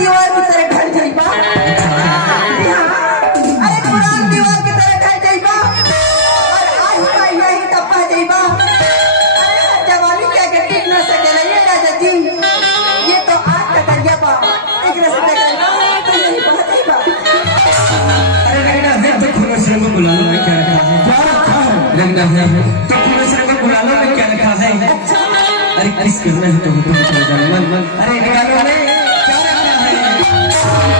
दीवार की तरह ढल जाइबा। अरे पुरान दीवार की तरह ढल जाइबा और आज का यही टप्पा जाइबा। अरे जवानी क्या के टिक न सके ये राजा जी, ये तो आज का दरिया बा, एक रास्ते का तो यही बात है बा। अरे रंगना है तो खुद से को बुला लो, मैं क्या रखा है, क्या रखा है रंगना है तो खुद से को बुला लो, मैं क्या रखा है। अरे किस करना है तो मन मन अरे निकालो रे क्या रखा है।